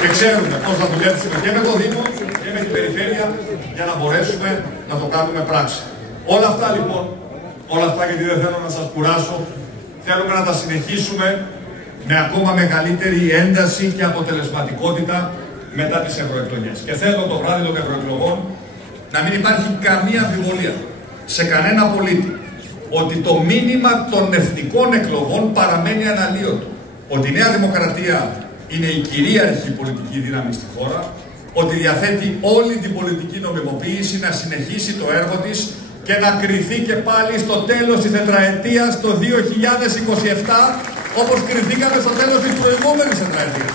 Και ξέρουμε πώς θα δουλέψουμε και με το Δήμο και με την Περιφέρεια για να μπορέσουμε να το κάνουμε πράξη. Όλα αυτά λοιπόν, όλα αυτά, γιατί δεν θέλω να σας κουράσω, θέλουμε να τα συνεχίσουμε με ακόμα μεγαλύτερη ένταση και αποτελεσματικότητα μετά τις ευρωεκλογές. Και θέλω το βράδυ των ευρωεκλογών να μην υπάρχει καμία αμφιβολία σε κανένα πολίτη ότι το μήνυμα των εθνικών εκλογών παραμένει αναλύωτο. Ότι η Νέα Δημοκρατία είναι η κυρίαρχη πολιτική δύναμη στη χώρα, ότι διαθέτει όλη την πολιτική νομιμοποίηση να συνεχίσει το έργο της και να κριθεί και πάλι στο τέλος της τετραετίας το 2027, όπως κριθήκαμε στο τέλος της προηγούμενης τετραετίας.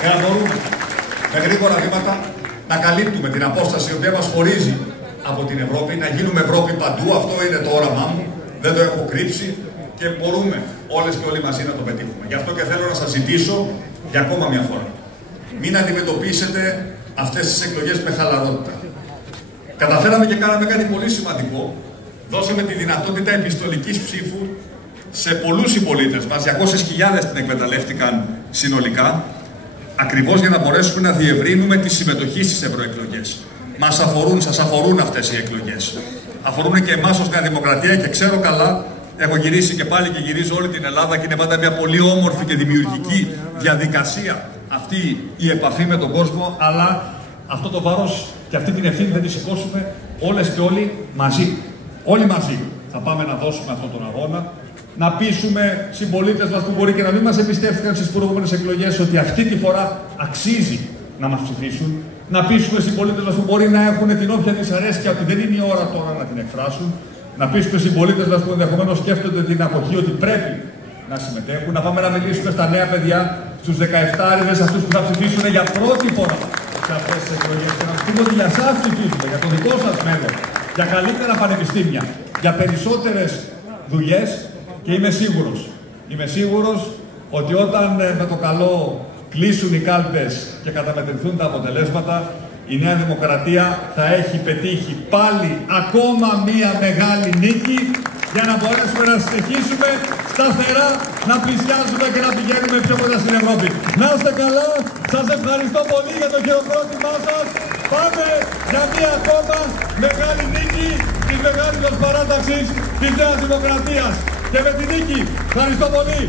Και να μπορούμε με γρήγορα βήματα να καλύπτουμε την απόσταση η οποία μας χωρίζει από την Ευρώπη, να γίνουμε Ευρώπη παντού. Αυτό είναι το όραμά μου, δεν το έχω κρύψει και μπορούμε όλες και όλοι μαζί να το πετύχουμε. Γι' αυτό και θέλω να σας ζητήσω για ακόμα μια φορά, μην αντιμετωπίσετε αυτές τις εκλογές με χαλαρότητα. Καταφέραμε και κάναμε κάτι πολύ σημαντικό. Δώσαμε τη δυνατότητα επιστολικής ψήφου σε πολλούς συμπολίτες μας, 200.000 την εκμεταλλεύτηκαν συνολικά, ακριβώς για να μπορέσουμε να διευρύνουμε τη συμμετοχή στις ευρωεκλογές. Μας αφορούν, σας αφορούν αυτές οι εκλογές. Αφορούν και εμάς ως Νέα Δημοκρατία και ξέρω καλά, έχω γυρίσει και πάλι και γυρίζω όλη την Ελλάδα και είναι πάντα μια πολύ όμορφη και δημιουργική διαδικασία αυτή η επαφή με τον κόσμο, αλλά αυτό το βάρος και αυτή την ευθύνη θα τη σηκώσουμε όλες και όλοι μαζί. Όλοι μαζί θα πάμε να δώσουμε αυτόν τον αγώνα, να πείσουμε συμπολίτες μας που μπορεί και να μην μας εμπιστεύτηκαν στις προηγούμενες εκλογές ότι αυτή τη φορά αξίζει να μας ψηφίσουν, να πείσουμε συμπολίτες μας που μπορεί να έχουν την όποια δυσαρέσκεια ότι δεν είναι η ώρα τώρα να την εκφράσουν, να πείσουμε συμπολίτες μας που ενδεχομένως σκέφτονται την αποχή ότι πρέπει να συμμετέχουν, να πάμε να μιλήσουμε στα νέα παιδιά, στους 17άριδες αυτούς που θα ψηφίσουν για πρώτη φορά σε αυτές τις εκλογές και να τους πούμε ότι για εσάς ψηφίζουμε, για το δικό σας μέλλον, για καλύτερα πανεπιστήμια, για περισσότερες δουλειές και είμαι σίγουρος ότι όταν με το καλό κλείσουν οι κάλπες και καταμετρηθούν τα αποτελέσματα, η Νέα Δημοκρατία θα έχει πετύχει πάλι ακόμα μία μεγάλη νίκη για να μπορέσουμε να συνεχίσουμε σταθερά να πλησιάζουμε και να πηγαίνουμε πιο κοντά στην Ευρώπη. Να είστε καλά, σας ευχαριστώ πολύ για το χειροκρότημά σας. Πάμε για μία ακόμα μεγάλη νίκη της μεγάλης μας παράταξης της Νέας Δημοκρατίας. Και με τη νίκη, ευχαριστώ πολύ.